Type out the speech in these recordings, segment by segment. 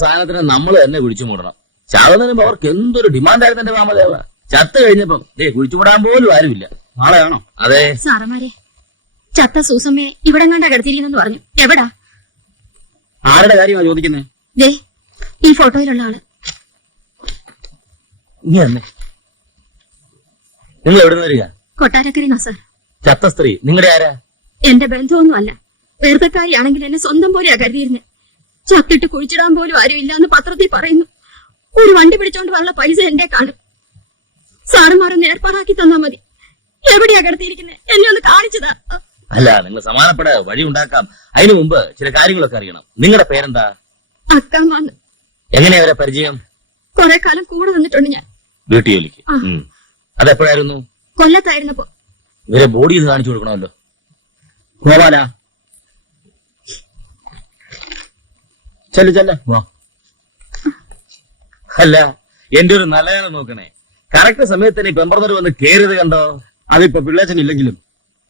സാധനത്തിന് നമ്മൾ തന്നെ കുഴിച്ചു മൂടണം. ചാകുന്നതിന് അവർക്ക് എന്തൊരു ഡിമാൻഡായിരുന്നു എന്റെ മാമദേവ. ചത്ത് കഴിഞ്ഞപ്പം കുഴിച്ചുകൂടാൻ പോലും ആരുമില്ല. നാളെയാണോ? അതെ സാറന്മാരെ, ചത്ത സൂസമ്മയെ ഇവിടെ കണ്ടാ കിടത്തിയിരിക്കുന്നെന്ന് പറഞ്ഞു. എവിടാ? ആരുടെ കാര്യമാണ് ചോദിക്കുന്നത്? ദേ ഈ ഫോട്ടോയിലുള്ള ആള്. നിങ്ങൾ എവിടെ നിന്ന് വരിക? കൊട്ടാരക്കരനാ സാർ. ചത്ത സ്ത്രീ നിങ്ങളുടെ ആരാ? എന്റെ ബന്ധമൊന്നും അല്ല. വേർക്കക്കാരിയാണെങ്കിൽ എന്നെ സ്വന്തം പോലെയാ കരുതിയിരുന്നെ. ചത്തിട്ട് കുഴിച്ചിടാൻ പോലും ആരും ഇല്ലാന്ന് പത്രത്തിൽ പറയുന്നു. ഒരു വണ്ടി പിടിച്ചോണ്ട് വന്ന പൈസ എന്റെ കാണും. സാറുമാരൊന്ന് ഏർപ്പാടാക്കി തന്നാ മതി. എവിടെയാ കിടത്തിയിരിക്കുന്നത്? എന്നെ ഒന്ന് കാണിച്ചതാ. അല്ല, നിങ്ങൾ സമാനപ്പെട വഴി ഉണ്ടാക്കാം. അതിനു മുമ്പ് ചില കാര്യങ്ങളൊക്കെ അറിയണം. നിങ്ങളുടെ പേരെന്താ? അക്കാമാന്ന്. എങ്ങനെയാ അവരെ പരിചയം? കുറെ കാലം കൂടെ നിന്നിട്ടുണ്ട് ഞാൻ. ബ്യൂട്ടി ജോലിക്ക്. അതെപ്പോഴായിരുന്നു? കൊല്ലത്തായിരുന്നപ്പോ. ഇവരെ ബോഡി ഇത് കാണിച്ചു കൊടുക്കണമല്ലോ. ഗോപാല ചെല്ലു ചെല്ല. അല്ല, എന്റെ ഒരു നല്ലതാണ് നോക്കണേ. കറക്റ്റ് സമയത്തിന് പെമ്പറന്നൂർ വന്ന് കേറിയത് കണ്ടോ? അതിപ്പോ പിള്ളേച്ചനില്ലെങ്കിലും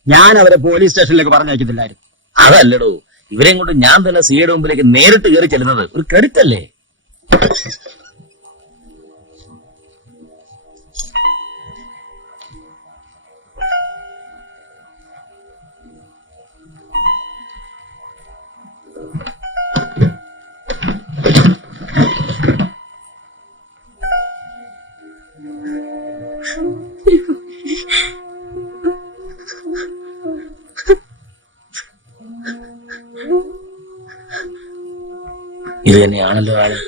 ഞാൻ അവരെ പോലീസ് സ്റ്റേഷനിലേക്ക് പറഞ്ഞയക്കത്തില്ലായിരുന്നു. അതല്ലടോ, ഇവരെയും കൊണ്ട് ഞാൻ തന്നെ സിയുടെ മുമ്പിലേക്ക് നേരിട്ട് കയറി ചെല്ലുന്നത് ഒരു ക്രെഡിറ്റ് അല്ലേ? ഇത് തന്നെയാണല്ലോ ആള്.